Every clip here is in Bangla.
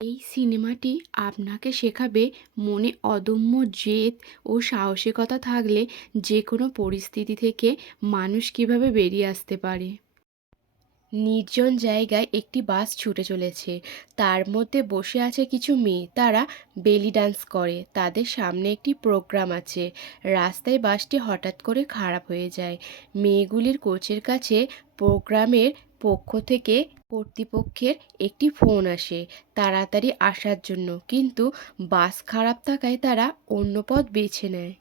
এই সিনেমাটি আপনাকে শেখাবে মনে অদম্য জেদ ও সাহসিকতা থাকলে যে কোনো পরিস্থিতি থেকে মানুষ কীভাবে বেরিয়ে আসতে পারে। নির্জন জায়গায় একটি বাস ছুটে চলেছে। তার মধ্যে বসে আছে কিছু মেয়ে, তারা বেলি ডান্স করে। তাদের সামনে একটি প্রোগ্রাম আছে। রাস্তায় বাসটি হঠাৎ করে খারাপ হয়ে যায়। মেয়েগুলির কোচের কাছে প্রোগ্রামের পক্ষ থেকে কর্তৃপক্ষের একটি ফোন আসে তাড়াতাড়ি আসার জন্য, কিন্তু বাস খারাপ থাকায় তারা অন্য পথ বেছে নেয়।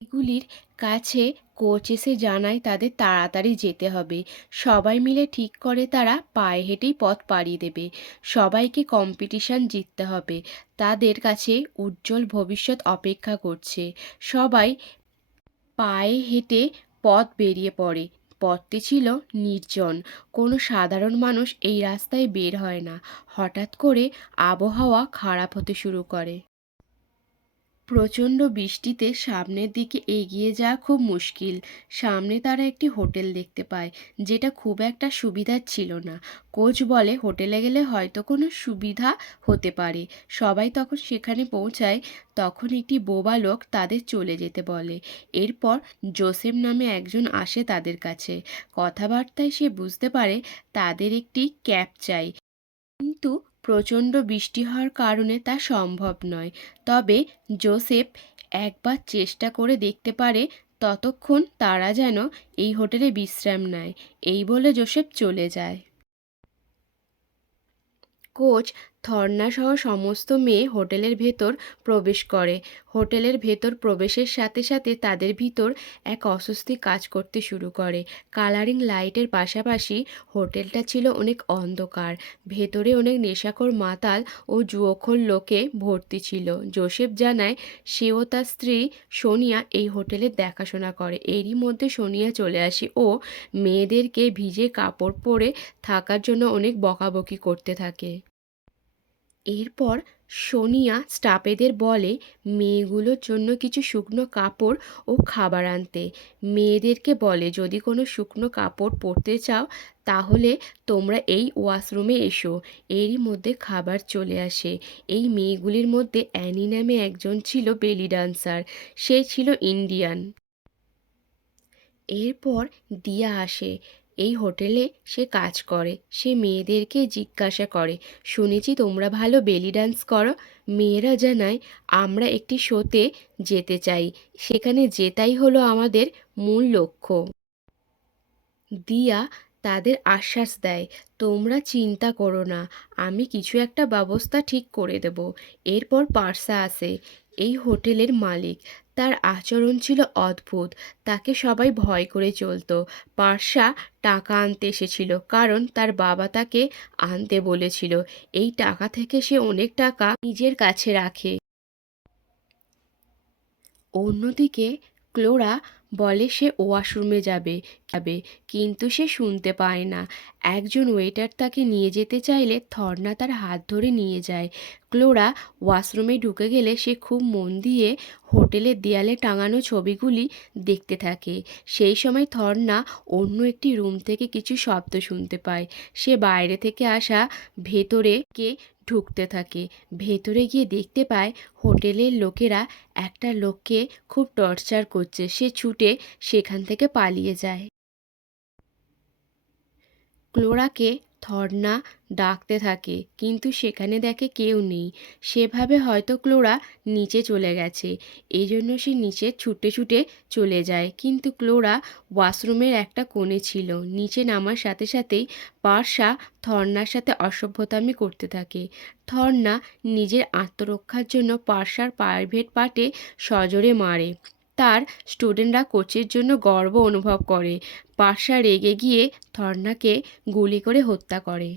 এগুলির কাছে কোচ এসে জানায় তাদের তাড়াতাড়ি যেতে হবে। সবাই মিলে ঠিক করে তারা পায়ে হেঁটেই পথ পাড়ি দেবে। সবাইকে কম্পিটিশন জিততে হবে। তাদের কাছে উজ্জ্বল ভবিষ্যৎ অপেক্ষা করছে। সবাই পায়ে হেঁটে পথ বেরিয়ে পড়ে। পথটি ছিল নির্জন। কোনো সাধারণ মানুষ এই রাস্তায় বের হয় না। হঠাৎ করে আবহাওয়া খারাপ হতে শুরু করে। প্রচণ্ড বৃষ্টিতে সামনের দিকে এগিয়ে যাওয়া খুব মুশকিল। সামনে তারা একটি হোটেল দেখতে পায়, যেটা খুব একটা সুবিধার ছিল না। কোচ বলে হোটেলে গেলে হয়তো কোনো সুবিধা হতে পারে। সবাই তখন সেখানে পৌঁছায়। তখন একটি বোবা লোক তাদের চলে যেতে বলে। এরপর জোসেফ নামে একজন আসে তাদের কাছে। কথাবার্তায় সে বুঝতে পারে তাদের একটি ক্যাব চাই, কিন্তু প্রচণ্ড বৃষ্টি হওয়ার কারণে তা সম্ভব নয়। তবে জোসেফ একবার চেষ্টা করে দেখতে পারে, ততক্ষণ তারা যেন এই হোটেলে বিশ্রাম নেয়। এই বলে জোসেফ চলে যায়। কোচ ধর্নাসহ সমস্ত মেয়ে হোটেলের ভেতর প্রবেশ করে। হোটেলের ভেতর প্রবেশের সাথে সাথে তাদের ভিতর এক অস্বস্তি কাজ করতে শুরু করে। কালারিং লাইটের পাশাপাশি হোটেলটা ছিল অনেক অন্ধকার। ভেতরে অনেক নেশাখোর মাতাল ও জুয়োখোর লোকে ভর্তি ছিল। জোসেফ জানায় সে ও তার স্ত্রী সোনিয়া এই হোটেলের দেখাশোনা করে। এরই মধ্যে সোনিয়া চলে আসে ও মেয়েদেরকে ভিজে কাপড় পরে থাকার জন্য অনেক বকাবকি করতে থাকে। এরপর সোনিয়া স্টাফেদের বলে মেয়েগুলোর জন্য কিছু শুকনো কাপড় ও খাবার আনতে। মেয়েদেরকে বলে যদি কোনো শুকনো কাপড় পরতে চাও তাহলে তোমরা এই ওয়াশরুমে এসো। এরই মধ্যে খাবার চলে আসে। এই মেয়েগুলির মধ্যে অ্যানি নামে একজন ছিল বেলি ডান্সার। সে ছিল ইন্ডিয়ান। এরপর দিয়া আসে। এই হোটেলে সে কাজ করে। সে মেয়েদেরকে জিজ্ঞাসা করে, শুনেছি তোমরা ভালো বেলি ডান্স করো। মেয়েরা জানায় আমরা একটি শোতে যেতে চাই, সেখানে জেতাই হলো আমাদের মূল লক্ষ্য। দিয়া তাদের আশ্বাস দেয়, তোমরা চিন্তা করো না, আমি কিছু একটা ব্যবস্থা ঠিক করে দেব। এরপর পার্সা আসে, এই হোটেলের মালিক। তার আচরণ ছিল অদ্ভুত। তাকে সবাই ভয় করে চলতো। পার্সা টাকা আনতে এসেছিল, কারণ তার বাবা তাকে আনতে বলেছিল। এই টাকা থেকে সে অনেক টাকা নিজের কাছে রাখে। অন্যদিকে ক্লোরা বলে সে ওয়াশরুমে যাবে যাবে, কিন্তু সে শুনতে পায় না। একজন ওয়েটার তাকে নিয়ে যেতে চাইলে থর্না তার হাত ধরে নিয়ে যায়। ক্লোরা ওয়াশরুমে ঢুকে গেলে সে খুব মন দিয়ে হোটেলের দেয়ালে টাঙানো ছবিগুলি দেখতে থাকে। সেই সময় থর্না অন্য একটি রুম থেকে কিছু শব্দ শুনতে পায়। সে বাইরে থেকে আসা ভেতরে কে ঢুকতে থাকে। ভেতরে গিয়ে দেখতে পায় হোটেলের লোকেরা একটা লোককে খুব টর্চার করছে। সে ছুটে সেখান থেকে পালিয়ে যায়। ক্লোরাকে থর্না ডাকতে থাকে, কিন্তু সেখানে দেখে কেউ নেই। সেভাবে হয়তো ক্লোরা নিচে চলে গেছে। এই জন্য সে নিচে ছুটে ছুটে চলে যায়, কিন্তু ক্লোরা ওয়াশরুমের একটা কোণে ছিল। নিচে নামার সাথে সাথেই পার্সা থর্নার সাথে অসভ্যতামি করতে থাকে। থর্না নিজের আত্মরক্ষার জন্য পার্সার প্রাইভেট পার্টে সজোরে মারে। তার স্টুডেন্টরা কোচের জন্য গর্ব অনুভব করে। পার্সা রেগে গিয়ে থর্নাকে গুলি করে হত্যা করে।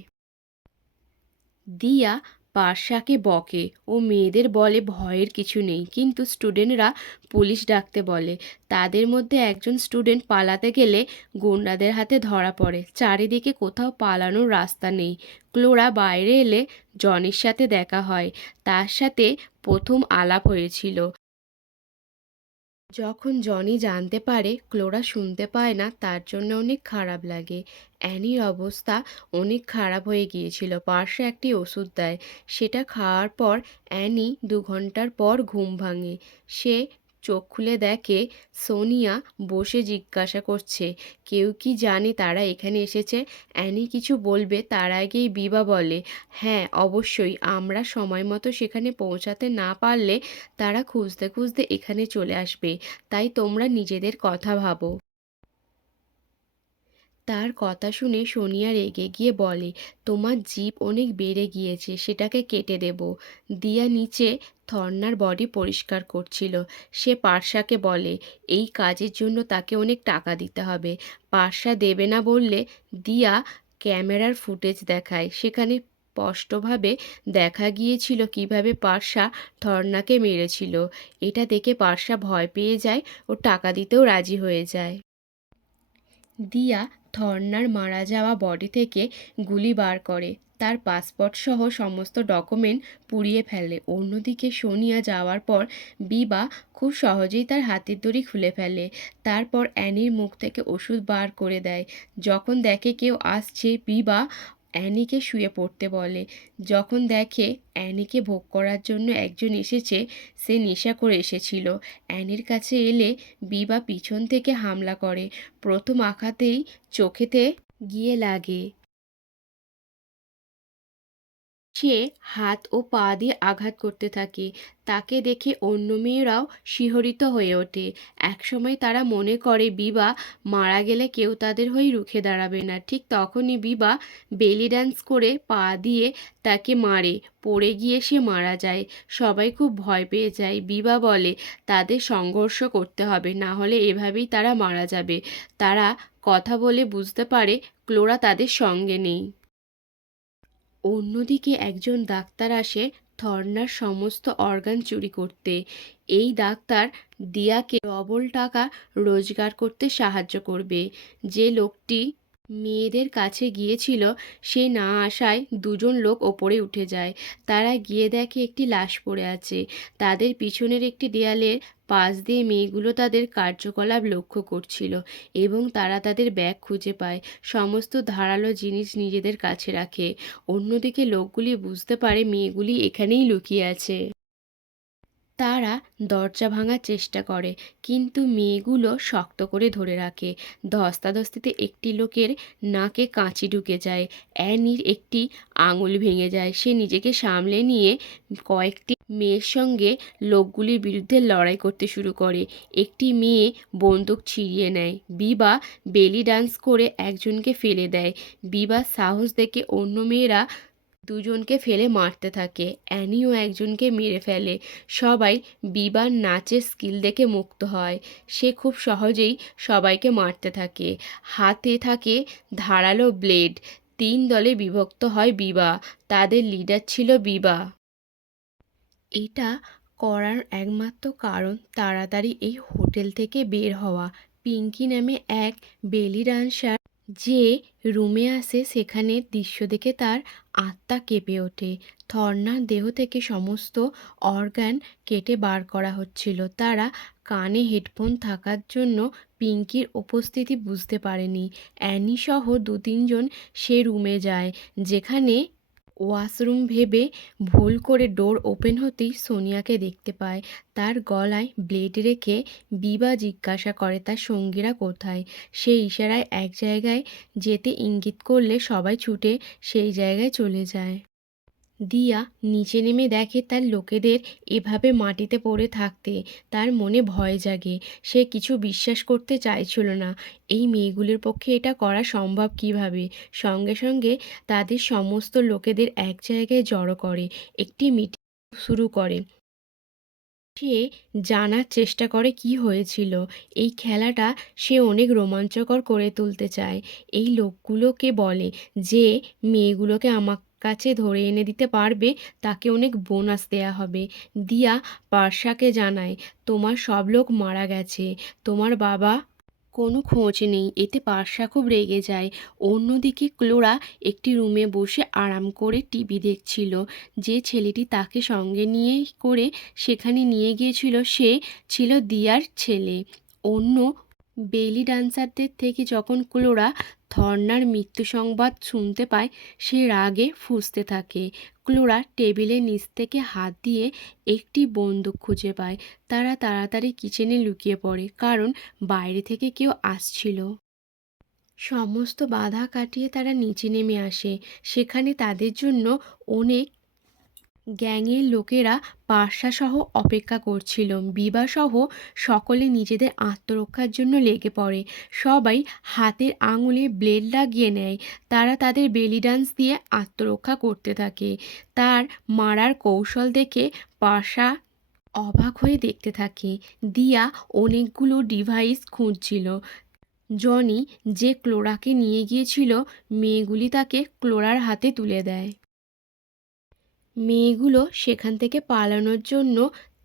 দিয়া পার্সাকে বকে ও মেয়েদের বলে ভয়ের কিছু নেই, কিন্তু স্টুডেন্টরা পুলিশ ডাকতে বলে। তাদের মধ্যে একজন স্টুডেন্ট পালাতে গেলে গুন্ডাদের হাতে ধরা পড়ে। চারিদিকে কোথাও পালানোর রাস্তা নেই। ক্লোরা বাইরে এলে জনির সাথে দেখা হয়। তার সাথে প্রথম আলাপ হয়েছিল। যখন জনি জানতে পারে ক্লোরা শুনতে পায় না, তার জন্য অনেক খারাপ লাগে। অ্যানির অবস্থা অনেক খারাপ হয়ে গিয়েছিল। পার্শ্বে একটি ওষুধ দেয়, সেটা খাওয়ার পর অ্যানি 2 ঘন্টার পর ঘুম ভাঙে। সে চোখ খুলে দেখে সোনিয়া বসে জিজ্ঞাসা করছে, কেউ কি জানে তারা এখানে এসেছে? অ্যানি কিছু বলবে তার আগেই বিবা বলে, হ্যাঁ অবশ্যই, আমরা সময় মতো সেখানে পৌঁছাতে না পারলে তারা খুঁজতে খুঁজতে এখানে চলে আসবে, তাই তোমরা নিজেদের কথা ভাবো। তার কথা শুনে সোনিয়া রেগে গিয়ে বলে, তোমার জিভ অনেক বেড়ে গিয়েছে, সেটাকে কেটে দেব। দিয়া নিচে থর্নার বডি পরিষ্কার করছিল। সে পার্সাকে বলে, এই কাজের জন্য তাকে অনেক টাকা দিতে হবে। পার্সা দেবে না বললে দিয়া ক্যামেরার ফুটেজ দেখায়। সেখানে স্পষ্টভাবে দেখা গিয়েছিল কিভাবে পার্সা থর্নাকে মেরেছিল। এটা দেখে পার্সা ভয় পেয়ে যায় ও টাকা দিতেও রাজি হয়ে যায়। দিয়া থর্নার মারা যাওয়া বডি থেকে গুলি বার করে, তার পাসপোর্ট সহ সমস্ত ডকুমেন্ট পুড়িয়ে ফেলে। অন্যদিকে সোনিয়া যাওয়ার পর বিবা খুব সহজেই তার হাতের দড়ি খুলে ফেলে। তারপর অ্যানির মুখ থেকে ওষুধ বার করে দেয়। যখন দেখে কেউ আসছে, বিবা অ্যানিকে শুয়ে পড়তে বলে। যখন দেখে অ্যানিকে ভোগ করার জন্য একজন এসেছে, সে নেশা করে এসেছিল। অ্যানির কাছে এলে বিবা পিছন থেকে হামলা করে। প্রথম আঘাতেই চোখেতে গিয়ে লাগে। সে হাত ও পা দিয়ে আঘাত করতে থাকে। তাকে দেখে অন্য মেয়েরাও শিহরিত হয়ে ওঠে। একসময় তারা মনে করে বিবা মারা গেলে কেউ তাদের হয়ে রুখে দাঁড়াবে না। ঠিক তখনই বিবা বেলি ডান্স করে পা দিয়ে তাকে মারে। পড়ে গিয়ে সে মারা যায়। সবাই খুব ভয় পেয়ে যায়। বিবা বলে তাদের সংঘর্ষ করতে হবে, না হলে এভাবেই তারা মারা যাবে। তারা কথা বলে বুঝতে পারে ক্লোরা তাদের সঙ্গে নেই। অন্যদিকে একজন ডাক্তার আসে থর্নার সমস্ত অর্গান চুরি করতে। এই ডাক্তার দিয়াকে ডবল টাকা রোজগার করতে সাহায্য করবে। যে লোকটি মেয়েদের কাছে গিয়েছিল সে না আসায় 2জন লোক ওপরে উঠে যায়। তারা গিয়ে দেখে একটি লাশ পড়ে আছে। তাদের পিছনের একটি দেয়ালের পাশ দিয়ে মেয়েগুলো তাদের কার্যকলাপ লক্ষ্য করছিল এবং তারা তাদের ব্যাগ খুঁজে পায়। সমস্ত ধারালো জিনিস নিজেদের কাছে রাখে। অন্যদিকে লোকগুলি বুঝতে পারে মেয়েগুলি এখানেই লুকিয়ে আছে। তারা দরজা ভাঙার চেষ্টা করে, কিন্তু মেয়েগুলো শক্ত করে ধরে রাখে। ধস্তাধস্তিতে একটি লোকের নাকে কাঁচি ঢুকে যায়। অ্যানির একটি আঙুল ভেঙে যায়। সে নিজেকে সামলে নিয়ে কয়েকটি মেয়ের সঙ্গে লোকগুলির বিরুদ্ধে লড়াই করতে শুরু করে। একটি মেয়ে বন্দুক ছিনিয়ে নেয়। বিবা বেলি ডান্স করে একজনকে ফেলে দেয়। বিবার সাহস দেখে অন্য মেয়েরা 2জনকে ফেলে মারতে থাকে। অ্যানিও একজনকে মেরে ফেলে। সবাই বিবার নাচের স্কিল দেখে মুগ্ধ হয়। সে খুব সহজেই সবাইকে মারতে থাকে। হাতে থাকে ধারালো ব্লেড। 3 দলে বিভক্ত হয় বিবা। তাদের লিডার ছিল বিবা। এটা করার একমাত্র কারণ তাড়াতাড়ি এই হোটেল থেকে বের হওয়া। পিঙ্কি নামে এক বেলি ডান্সার যে রুমে আসে, সেখানের দৃশ্য দেখে তার আত্মা কেঁপে ওঠে। থর্নার দেহ থেকে সমস্ত অর্গান কেটে বার করা হচ্ছিল। তারা কানে হেডফোন থাকার জন্য পিঙ্কির উপস্থিতি বুঝতে পারেনি। অ্যানি সহ 2-3জন সে রুমে যায়, যেখানে ওয়াশরুম ভেবে ভুল করে ডোর ওপেন হতেই সোনিয়াকে দেখতে পায়। তার গলায় ব্লেড রেখে বিবা জিজ্ঞাসা করে তার সঙ্গীরা কোথায়। সে ইশারায় এক জায়গায় যেতে ইঙ্গিত করলে সবাই ছুটে সেই জায়গায় চলে যায়। দিয়া নিচে নেমে দেখে তার লোকেদের এভাবে মাটিতে পড়ে থাকতে তার মনে ভয় জাগে। সে কিছু বিশ্বাস করতে চাইছিল না। এই মেয়েগুলির পক্ষে এটা করা সম্ভব কিভাবে? সঙ্গে সঙ্গে তাদের সমস্ত লোকেদের এক জায়গায় জড়ো করে একটি মিটিং শুরু করে। সে জানার চেষ্টা করে কি হয়েছিল। এই খেলাটা সে অনেক রোমাঞ্চকর করে তুলতে চায়। এই লোকগুলোকে বলে যে মেয়েগুলোকে আমার কাছে ধরে এনে দিতে পারবে তাকে অনেক বোনাস দেয়া হবে। দিয়া পার্সাকে জানায়, তোমার সব লোক মারা গেছে। তোমার বাবা কোনো খোঁজ নেই। এতে পার্সা খুব রেগে যায়। অন্যদিকে ক্লোরা একটি রুমে বসে আরাম করে টিভি দেখছিল। যে ছেলেটি তাকে সঙ্গে নিয়ে করে সেখানে নিয়ে গিয়েছিল সে ছিল দিয়ার ছেলে। অন্য বেলি ডান্সারদের থেকে যখন ক্লোরা ধর্নার মৃত্যু সংবাদ শুনতে পায় সে রাগে ফুঁসতে থাকে। ক্লোরা টেবিলের নিচ থেকে হাত দিয়ে একটি বন্দুক খুঁজে পায়। তারা তাড়াতাড়ি কিচেনে লুকিয়ে পড়ে, কারণ বাইরে থেকে কেউ আসছিল। সমস্ত বাধা কাটিয়ে তারা নিচে নেমে আসে। সেখানে তাদের জন্য অনেক গ্যাংয়ের লোকেরা পার্সাসহ অপেক্ষা করছিল। বিবাসহ সকলে নিজেদের আত্মরক্ষার জন্য লেগে পড়ে। সবাই হাতের আঙুলে ব্লেড লাগিয়ে নেয়। তারা তাদের বেলি ডান্স দিয়ে আত্মরক্ষা করতে থাকে। তার মারার কৌশল দেখে পার্সা অবাক হয়ে দেখতে থাকে। দিয়া অনেকগুলো ডিভাইস খুঁজছিল। জনি, যে ক্লোরাকে নিয়ে গিয়েছিল, মেয়েগুলি তাকে ক্লোরার হাতে তুলে দেয়। মেয়েগুলো সেখান থেকে পালানোর জন্য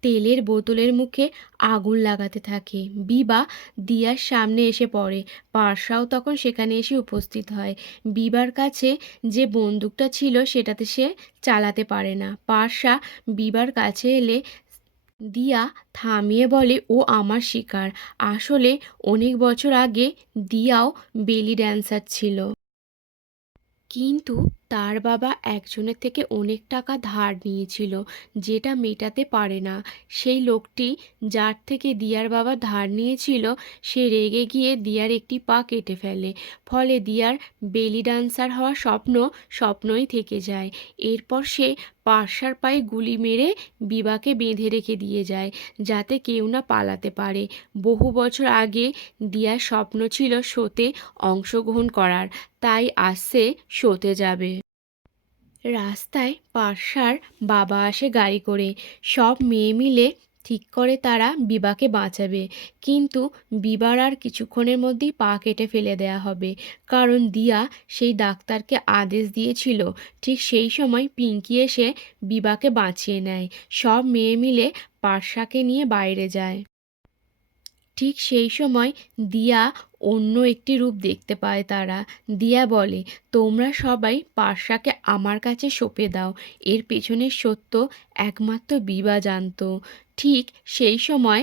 তেলের বোতলের মুখে আগুন লাগাতে থাকে। বিবা দিয়ার সামনে এসে পড়ে। পার্সাও তখন সেখানে এসে উপস্থিত হয়। বিবার কাছে যে বন্দুকটা ছিল সেটাতে সে চালাতে পারে না। পার্সা বিবার কাছে এলে দিয়া থামিয়ে বলে, ও আমার শিকার। আসলে অনেক বছর আগে দিয়াও বেলি ড্যান্সার ছিল, কিন্তু তার বাবা একজনের থেকে অনেক টাকা ধার নিয়েছিল, যেটা মেটাতে পারে না। সেই লোকটি যার থেকে দিয়ার বাবা ধার নিয়েছিল সে রেগে গিয়ে দিয়ার একটি পা কেটে ফেলে। ফলে দিয়ার বেলি ডান্সার হওয়ার স্বপ্নই থেকে যায়। এরপর সে পার্সার পায়ে গুলি মেরে বিবাকে বেঁধে রেখে দিয়ে যায়, যাতে কেউ না পালাতে পারে। বহু বছর আগে দিয়ার স্বপ্ন ছিল শোতে অংশগ্রহণ করার, তাই আজ সে শোতে যাবে। রাস্তায় পার্সার বাবা আসে গাড়ি করে। সব মেয়ে মিলে ঠিক করে তারা বিবাকে বাঁচাবে, কিন্তু বিবার আর কিছুক্ষণের মধ্যেই পা কেটে ফেলে দেয়া হবে, কারণ দিয়া সেই ডাক্তারকে আদেশ দিয়েছিল। ঠিক সেই সময় পিঙ্কি এসে বিবাকে বাঁচিয়ে নেয়। সব মেয়ে মিলে পার্সাকে নিয়ে বাইরে যায়। ঠিক সেই সময় দিয়া অন্য একটি রূপ দেখতে পায় তারা। দিয়া বলে, তোমরা সবাই পার্সাকে আমার কাছে সঁপে দাও। এর পেছনের সত্য একমাত্র বিবা জানত। ঠিক সেই সময়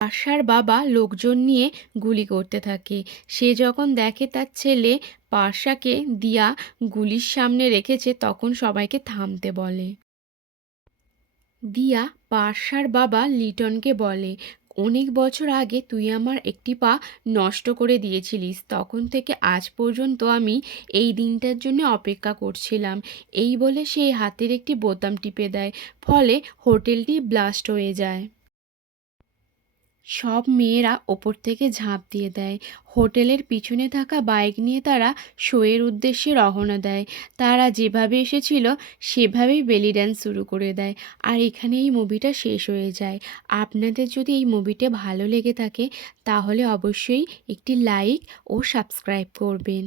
পার্সার বাবা লোকজন নিয়ে গুলি করতে থাকে। সে যখন দেখে তার ছেলে পার্সাকে দিয়া গুলির সামনে রেখেছে তখন সবাইকে থামতে বলে। দিয়া পার্সার বাবা লিটনকে বলে, অনেক বছর আগে তুই আমার একটি পা নষ্ট করে দিয়েছিলিস। তখন থেকে আজ পর্যন্ত আমি এই দিনটার জন্য অপেক্ষা করছিলাম। এই বলে সে হাতের একটি বোতাম টিপে দেয়, ফলে হোটেলটি ব্লাস্ট হয়ে যায়। সব মেয়েরা ওপর থেকে ঝাঁপ দিয়ে দেয়। হোটেলের পিছনে থাকা বাইক নিয়ে তারা শোয়ের উদ্দেশ্যে রওনা দেয়। তারা যেভাবে এসেছিল সেভাবেই বেলি ড্যান্স শুরু করে দেয়। আর এখানে এই মুভিটা শেষ হয়ে যায়। আপনাদের যদি এই মুভিটা ভালো লেগে থাকে তাহলে অবশ্যই একটি লাইক ও সাবস্ক্রাইব করবেন।